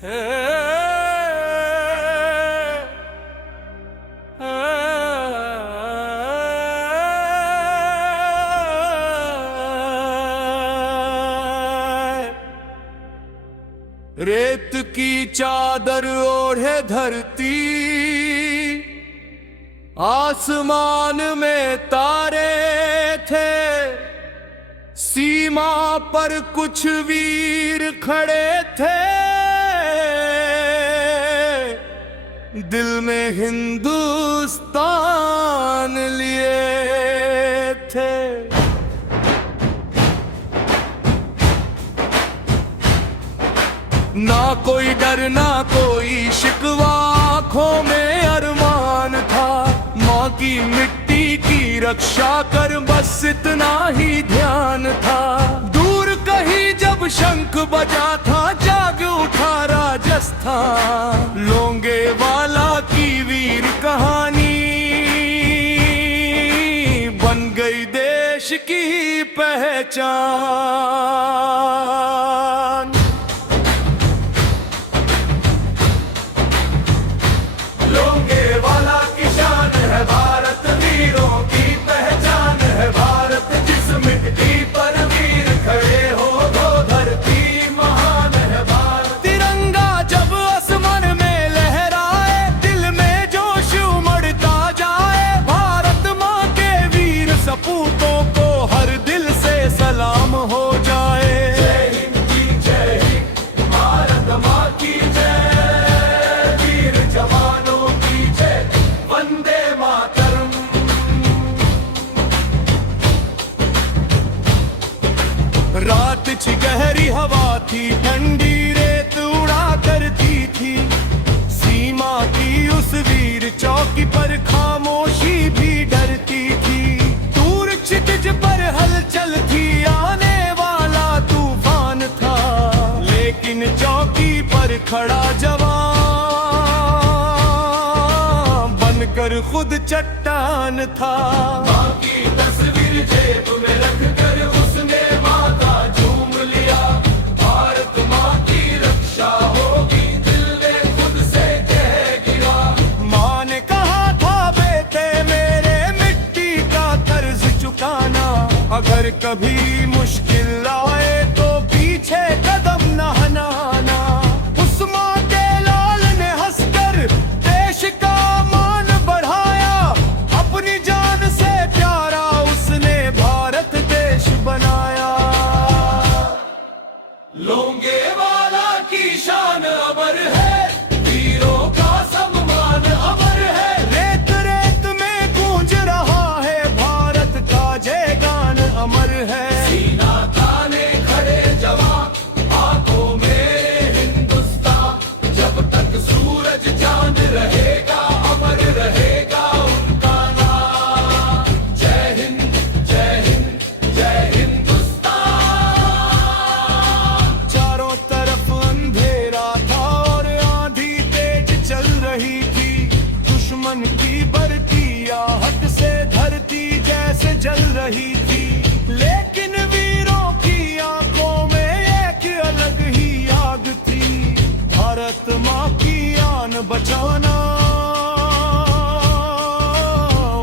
रेत की चादर ओढ़े धरती, आसमान में तारे थे, सीमा पर कुछ वीर खड़े थे, दिल में हिंदुस्तान लिए थे। ना कोई डर ना कोई शिकवा, आंखों में अरमान था, माँ की मिट्टी की रक्षा कर बस इतना ही ध्यान था। दूर कहीं जब शंख बजा था, जाग उठा राजस्थान, लोंगेवाला की वीर कहानी बन गई देश की पहचान। लोंगेवाला की शान है भारत, वीरों की पहचान है भारत, जिस मिट्टी पर वीर खड़े हो वो धरती महान है भारत। तिरंगा जब आसमान में लहराए, दिल में जोश उमड़ता जाए, भारत माँ के वीर सपूतों को हर दिल से सलाम हो जाए। जय हिंद की जय हिंद, भारत माँ की जय, वीर जवानों की जय, वंदे मातरम। रात की गहरी हवा थी, ठंडी रेत उड़ा करती थी, सीमा की उस वीर चौकी पर खामोशी भी डरती थी। दूर क्षितिज पर हलचल थी, आने वाला तूफान था, लेकिन चौकी पर खड़ा जवान बनकर खुद चट्टान था। माँ की तस्वीर जेब में रख कर उसने माँ का झूम लिया, भारत माँ की रक्षा होगी, दिल में खुद से कह गिरा। माँ ने कहा था बेटे मेरे, मिट्टी का कर्ज चुकाना, अगर कभी मुश्किल आए तो पीछे कदम न हटाना। उस माँ के लाल ने हंसकर देश का मान बढ़ाया, अपनी जान से प्यारा उसने भारत देश बनाया। लोंगेवाला की शान अमर है, वीरों का सम्मान अमर है, रेत रेत में गूंज रहा है भारत का जयगान अमर है। सीना ताने खड़े जवान, आंखों में हिंदुस्तान, जब तक सूरज चांद रहेगा अमर रहेगा उनका नाम। जय हिंद जय हिंद जय हिंदुस्तान। चारों तरफ अंधेरा था और आंधी तेज चल रही थी, दुश्मन की बरती आहट से धरती जैसे जल रही थी, लेकिन वीरों की आंखों में एक अलग ही आग थी, भारत माँ की आन बचाना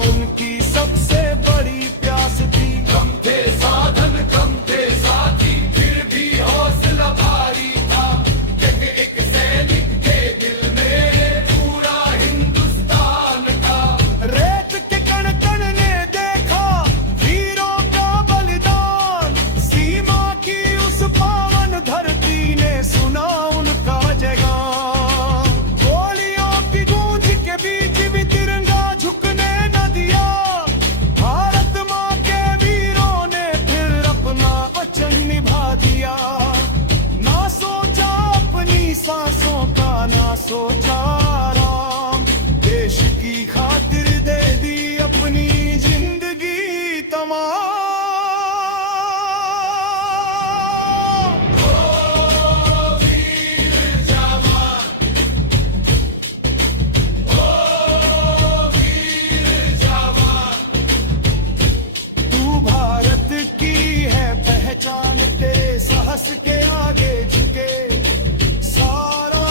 उनकी सबसे बड़ी प्यास थी। कम थे साधन कम थे साथी, फिर भी हौसला भारी था, एक एक सैनिक के दिल में पूरा हिंदुस्तान था। रेत के कण कण ने देखा वीरों का बलिदान, सीमा की उस पावन धरती ने सुना उनका जयगान। गोलियों की गूंज के बीच भी तिरंगा झुकने न दिया, भारत माँ के वीरों ने फिर अपना वचन निभा दिया। ना सोचा अपनी सांसों का, ना सोचा आराम, देश की खातिर दे दी अपनी जिंदगी तमाम। ओ वीर जवान, ओ वीर जवान, तू भारत की है पहचान, तेरे साहस के आगे झुके सारा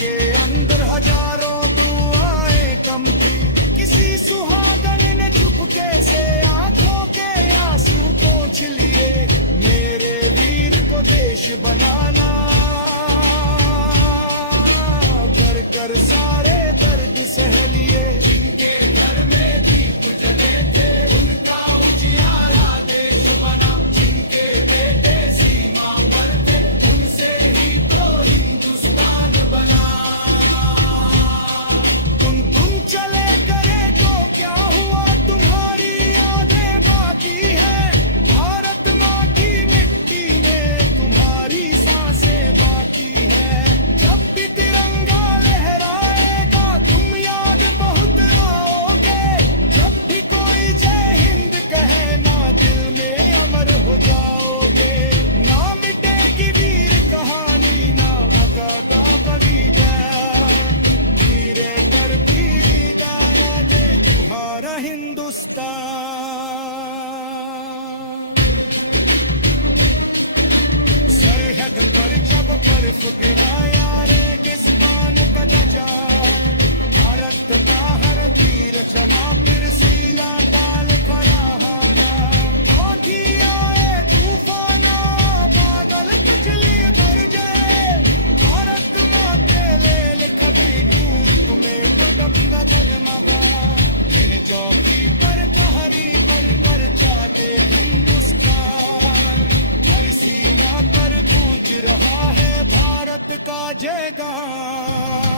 जिनके अंदर हजारों दुआएं कम थी, किसी सुहागन ने चुपके से आंखों के आंसू पोंछ लिए। मेरे वीर को देश बनाना, कर कर सारे दर्द सह लिए। जिनके घर में दीप जले थे, उनका उजियारा देश बना। जिनके बेटे सीमा पर थे, उनसे ही तो हिंदुस्तान बना। तुम चले करे तो क्या हुआ, तुम्हारी यादें बाकी है। भारत माँ की मिट्टी में तुम्हारी सांसें बाकी है। जब भी तिरंगा लहराएगा तुम याद बहुत आओगे। जब भी कोई जय हिंद कहे ना, दिल में अमर हो जाओगे। ना मिटेगी वीर कहानी, ना भगाता कभी जय। धीरे करती विदाई दे तुम्हारा हिंदुस्तान। सरहद पर जब बर्फ गिराया रे किसान का ध्वजा, भारत का हर तीर क्षमा फिर सीना ताल फराहाना। आंधी आए तूफाना, बादल बिजली गरजे, भारत माँ के लेल कभी धूप में कदम जगमगा। इन चौकी पर पहरी कर जाते हिंदुस्तान, हर सीमा पर गूंज रहा है भारत का जयगान।